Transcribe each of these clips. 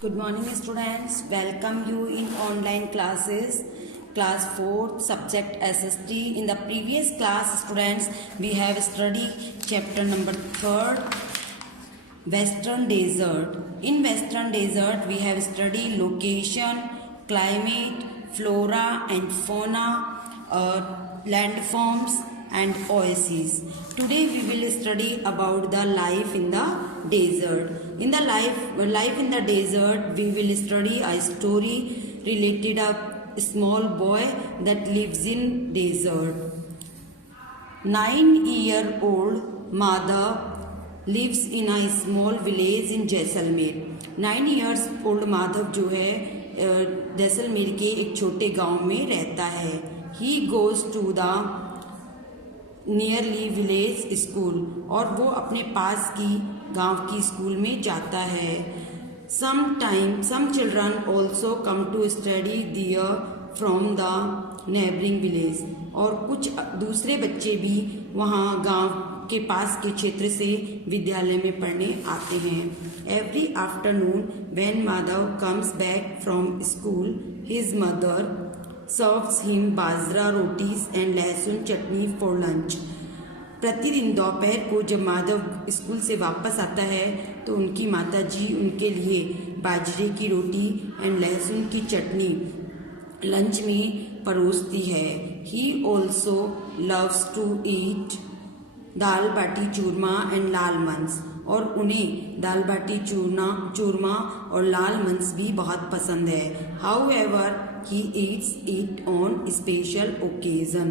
Good morning students, welcome you in online classes, class 4 subject SST. In the previous class students, we have studied chapter number 3rd, Western Desert. In Western Desert, we have studied location, climate, flora and fauna, landforms and oases. Today we will study about the life in the desert. In the life in the desert, we will study a story related a small boy that lives in desert. 9-year-old Madhav lives in a small village in Jaisalmer. 9 years old Madhav जो है जैसलमेर के एक छोटे गांव में रहता है. He goes to the nearly village school और वो अपने पास की गांव की स्कूल में जाता है. Some children also come to study there from the neighbouring village. और कुछ दूसरे बच्चे भी वहाँ गांव के पास के क्षेत्र से विद्यालय में पढ़ने आते हैं. Every afternoon when Madhav comes back from school his mother serves him bajra rotis and लहसुन चटनी फॉर लंच. प्रतिदिन दोपहर को जब माधव स्कूल से वापस आता है तो उनकी माता जी उनके लिए बाजरे की रोटी एंड लहसुन की चटनी लंच में परोसती है. He also loves to eat dal baati churma and laal maas. और उन्हें दाल बाटी चूरमा और लाल मंस भी बहुत पसंद है. How ever he eats it on special occasion.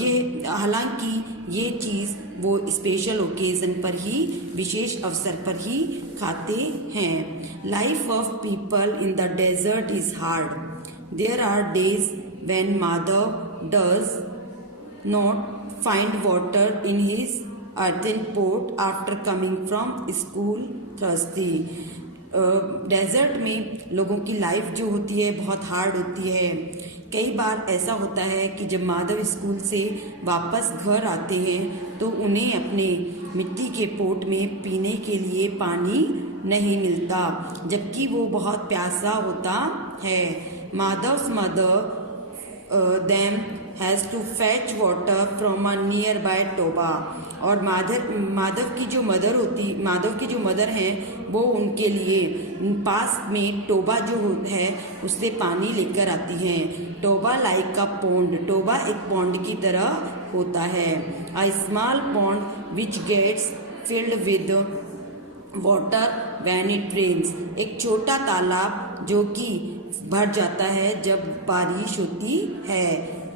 ये हालांकि ये चीज़ वो स्पेशल ओकेजन पर ही, विशेष अवसर पर ही खाते हैं. Life of people in the desert is hard. There are days when Madhav does not find water in his earthen pot after coming from school thirsty. Desert में लोगों की लाइफ जो होती है बहुत हार्ड होती है. कई बार ऐसा होता है कि जब माधव स्कूल से वापस घर आते हैं तो उन्हें अपने मिट्टी के पोट में पीने के लिए पानी नहीं मिलता, जबकि वो बहुत प्यासा होता है. Madhavs mother them has to fetch water from a nearby toba. और माधव की जो मदर हैं वो उनके लिए पास में टोबा जो है उससे पानी लेकर आती हैं. Toba like a pond. टोबा एक पॉन्ड की तरह होता है. A small pond which gets filled with water when it rains. एक छोटा तालाब जो कि भर जाता है जब बारिश होती है.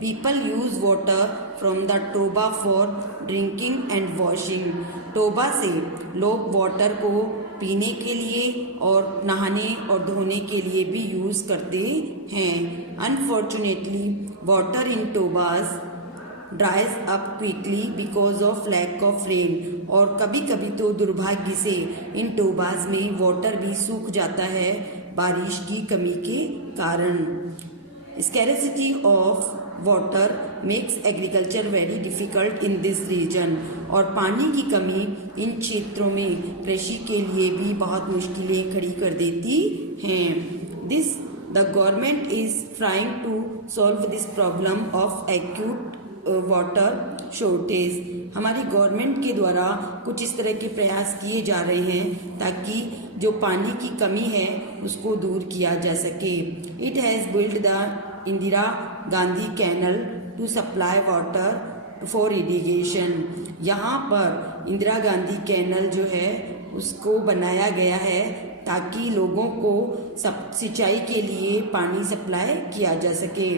People use water from the Toba for drinking and washing. Toba से लोग वाटर को पीने के लिए और नहाने और धोने के लिए भी यूज करते हैं. Unfortunately water in tobas dries up quickly because of lack of rain. और कभी कभी तो दुर्भाग्य से इन टोबास में वाटर भी सूख जाता है बारिश की कमी के कारण. Scarcity of water makes agriculture very difficult in this region. और पानी की कमी इन क्षेत्रों में कृषि के लिए भी बहुत मुश्किलें खड़ी कर देती हैं. The government is trying to solve this problem of acute water shortage. हमारी गवर्नमेंट के द्वारा कुछ इस तरह के प्रयास किए जा रहे हैं ताकि जो पानी की कमी है उसको दूर किया जा सके. It has build the Indira Gandhi canal to supply water for irrigation. यहाँ पर इंदिरा गांधी कैनल जो है उसको बनाया गया है ताकि लोगों को सिंचाई के लिए पानी सप्लाई किया जा सके.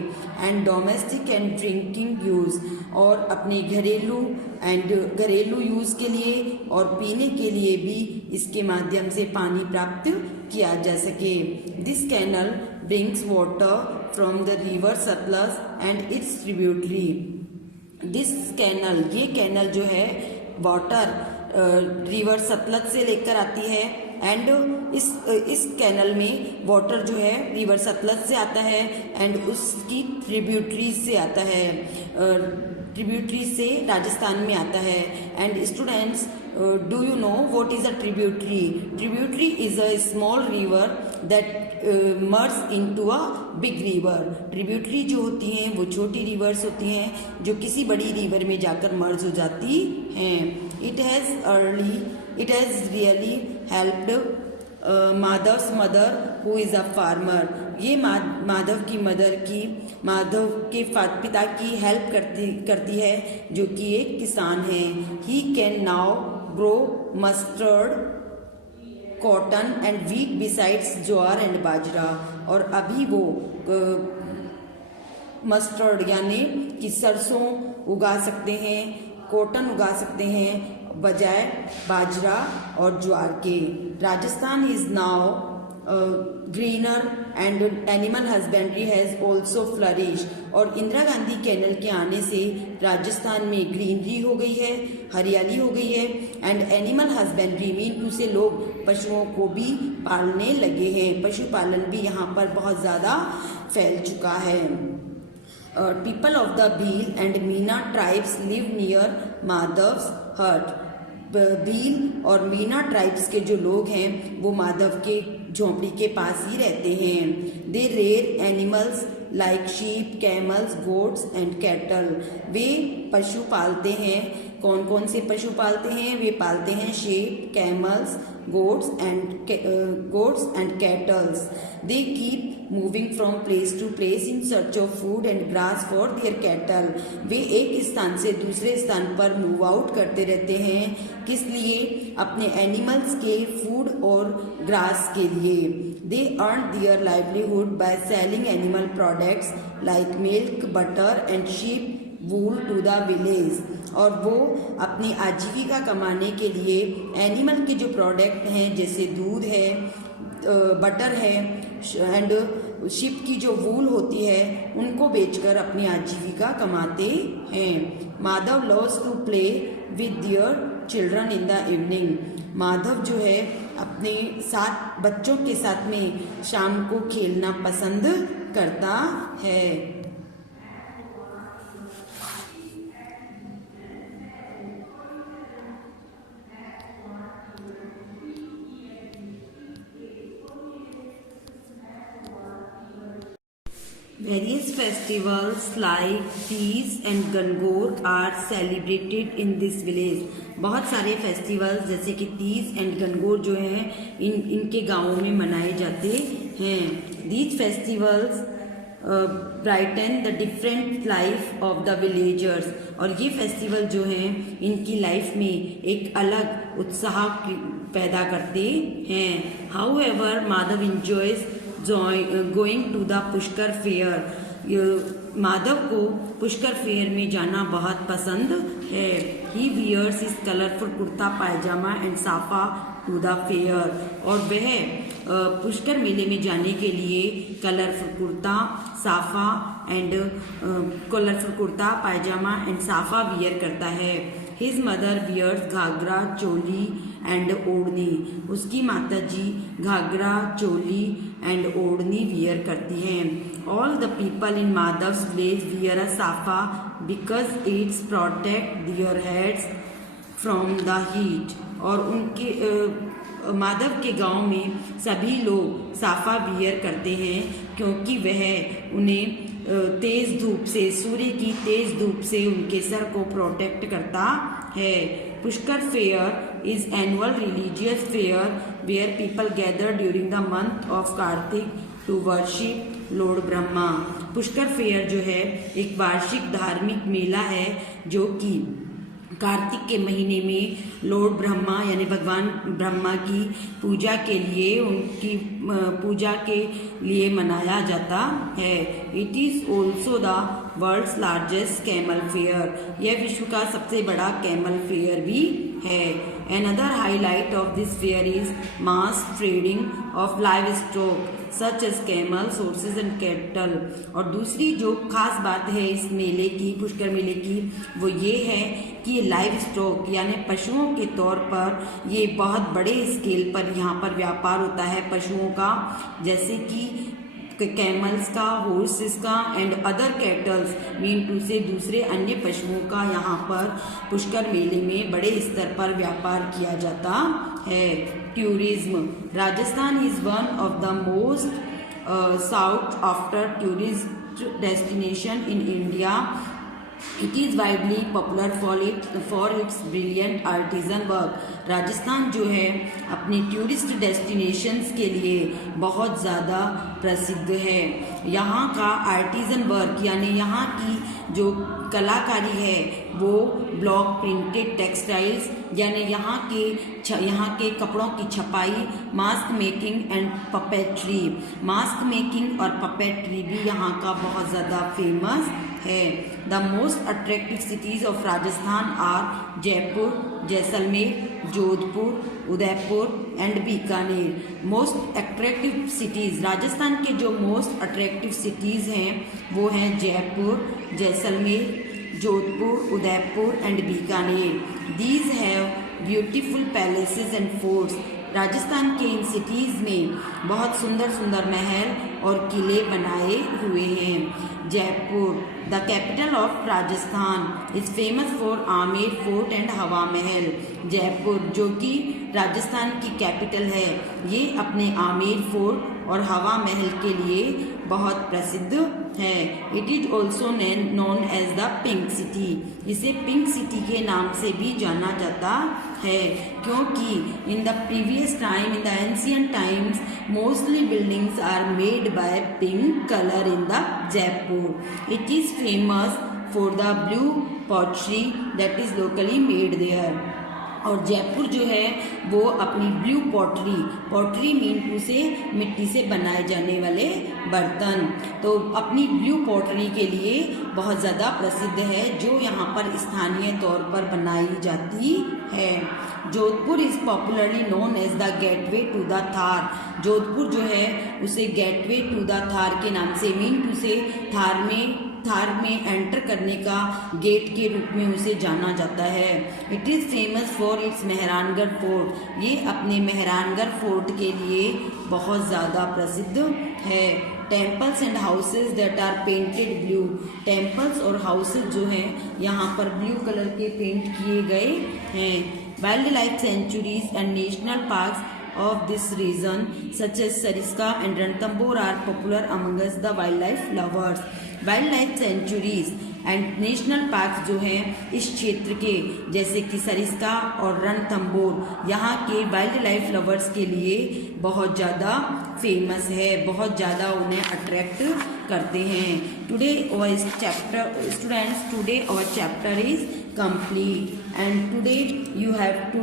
And domestic and drinking use. और अपने घरेलू यूज़ के लिए और पीने के लिए भी इसके माध्यम से पानी प्राप्त किया जा सके. This canal brings water from the river Sutlej and its tributary. This canal, ये कैनल जो है वाटर रिवर सतलज से लेकर आती है. एंड इस कैनल में वाटर जो है रिवर सतलज से आता है एंड उसकी ट्रिब्यूटरी से आता है. ट्रिब्यूटरी से राजस्थान में आता है. And students Do you know what is a tributary? Tributary is a small river that merge into a big river. Tributary जो होती हैं वो छोटी rivers होती हैं जो किसी बड़ी river में जाकर merge हो जाती हैं. It has really helped माधव's mother who is a farmer. ये माधव के पिता की हेल्प करती है जो कि एक किसान है. He can now grow mustard, cotton and wheat besides jowar and बाजरा. और अभी वो मस्टर्ड यानी कि सरसों उगा सकते हैं, कॉटन उगा सकते हैं बजाय बाजरा और ज्वार के. Rajasthan is now greener and animal husbandry has also flourish. और इंदिरा गांधी कैनल के आने से राजस्थान में ग्रीनरी हो गई है, हरियाली हो गई है. And animal husbandry mean to say लोग पशुओं को भी पालने लगे हैं. पशुपालन भी यहाँ पर बहुत ज़्यादा फैल चुका है. People of the Bhil and Meena tribes live near Madhav's hut. Bhil और मीना ट्राइब्स के जो लोग हैं वो माधव के झोंपड़ी के पास ही रहते हैं. They rear animals like sheep, camels, goats and cattle. वे पशु पालते हैं. कौन कौन से पशु पालते हैं? वे पालते हैं sheep, camels, goats and cattle. They keep moving from place to place in search of food and grass for their cattle. वे एक स्थान से दूसरे स्थान पर मूव आउट करते रहते हैं. किस लिए? अपने एनिमल्स के फूड और ग्रास के लिए. They earn their livelihood by selling animal products like milk, butter and sheep wool to the village. और वो अपनी आजीविका कमाने के लिए एनिमल के जो प्रोडक्ट हैं जैसे दूध है, बटर है एंड शिप की जो वूल होती है उनको बेचकर अपनी आजीविका कमाते हैं. Madhav loves to play with their children in the evening. Madhav जो है अपने साथ बच्चों के साथ में शाम को खेलना पसंद करता है. Various festivals like Tees and Gangaur are celebrated in this village. बहुत सारे फेस्टिवल्स जैसे कि तीज एंड गणगौर जो हैं इनके गाँवों में मनाए जाते हैं. These festivals brighten the different life of the villagers. और ये फेस्टिवल जो हैं इनकी लाइफ में एक अलग उत्साह पैदा करते हैं. However Madhav enjoys going to the Pushkar fair. Madhav को पुष्कर फेयर में जाना बहुत पसंद है. He wears his colourful kurta pyjama and safa to the fair. और वह पुष्कर मेले में जाने के लिए colourful kurta pyjama and safa wear करता है. His mother wears ghagra choli and odhni. उसकी माता जी घाघरा चोली एंड ओढ़नी वियर करती हैं. All the people in Madhavs village wear अ साफा because it's protect their heads from the heat. और उनके माधव के गांव में सभी लोग साफा वियर करते हैं क्योंकि वह उन्हें तेज धूप से, सूर्य की तेज धूप से उनके सर को प्रोटेक्ट करता है. Pushkar fair is annual religious fair where people gather during the month of Kartik to worship lord Brahma. Pushkar fair जो है एक वार्षिक धार्मिक मेला है जो कि कार्तिक के महीने में लॉर्ड ब्रह्मा यानी भगवान ब्रह्मा की पूजा के लिए, उनकी पूजा के लिए मनाया जाता है. It is also the world's largest camel fair. यह विश्व का सबसे बड़ा कैमल फेयर भी है. Another highlight of this fair is mass trading of livestock such as camels, horses and cattle. और दूसरी जो खास बात है इस मेले की, पुष्कर मेले की, वो ये है कि ये लाइव स्टॉक यानी पशुओं के तौर पर ये बहुत बड़े स्केल पर यहाँ पर व्यापार होता है पशुओं का. जैसे कि कैमल्स का, हॉर्सेस का and other cattles mean to say दूसरे अन्य पशुओं का यहाँ पर पुष्कर मेले में बड़े स्तर पर व्यापार किया जाता है। Tourism, Rajasthan is one of the most south after tourist destination in India. It is widely popular for its brilliant artisan work. Rajasthan जो है अपने टूरिस्ट डेस्टिनेशंस के लिए बहुत ज़्यादा प्रसिद्ध है। यहाँ का आर्टिजन वर्क यानी यहाँ की जो कलाकारी है वो ब्लॉक प्रिंटेड टेक्सटाइल्स यानी यहाँ के कपड़ों की छपाई, mask making and puppetry, mask making और पपेट्री भी यहाँ का बहुत ज़्यादा फेमस है। The most attractive cities of Rajasthan are Jaipur, Jaisalmer, Jodhpur, Udaipur and Bikaner. Most attractive cities, Rajasthan के जो मोस्ट अट्रैक्टिव सिटीज़ हैं वो हैं Jaipur, Jaisalmer, Jodhpur, Udaipur and Bikaner. These have beautiful palaces and forts. Rajasthan के इन सिटीज़ में बहुत सुंदर सुंदर महल और किले बनाए हुए हैं। Jaipur, the capital of Rajasthan, is famous for Amer fort and हवा महल। जयपुर जो कि राजस्थान की कैपिटल है, ये अपने आमेर फोर्ट और हवा महल के लिए बहुत प्रसिद्ध है। It is also known as the pink city, इसे पिंक सिटी के नाम से भी जाना जाता है क्योंकि in the previous time, in the ancient times, mostly buildings are made by pink colour in the Jaipur. It is famous for the blue pottery that is locally made there. और जयपुर जो है वो अपनी ब्लू पॉटरी मीन टू से मिट्टी से बनाए जाने वाले बर्तन, तो अपनी ब्लू पॉटरी के लिए बहुत ज़्यादा प्रसिद्ध है जो यहाँ पर स्थानीय तौर पर बनाई जाती है। Jodhpur is popularly known as the gateway to the Thar. Jodhpur जो है उसे गेटवे टू द थार के नाम से मीन टू से थार में एंटर करने का गेट के रूप में उसे जाना जाता है। It is famous for its Mehrangarh fort, ये अपने मेहरानगढ़ फोर्ट के लिए बहुत ज़्यादा प्रसिद्ध है। Temples and houses that are painted blue, temples और हाउसेज जो हैं यहाँ पर ब्लू कलर के पेंट किए गए हैं। Wild life sanctuaries and national parks of this region such as Sariska and Ranthambore are popular amongst the wildlife lovers. Wildlife sanctuaries and national park जो हैं इस क्षेत्र के जैसे कि सरिस्का और रणथंबोर यहाँ के वाइल्ड लाइफ लवर्स के लिए बहुत ज़्यादा फेमस है, बहुत ज़्यादा उन्हें अट्रैक्ट करते हैं। Today our chapter is complete and today you have to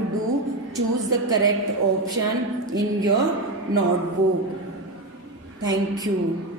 choose the correct option in your notebook. Thank you.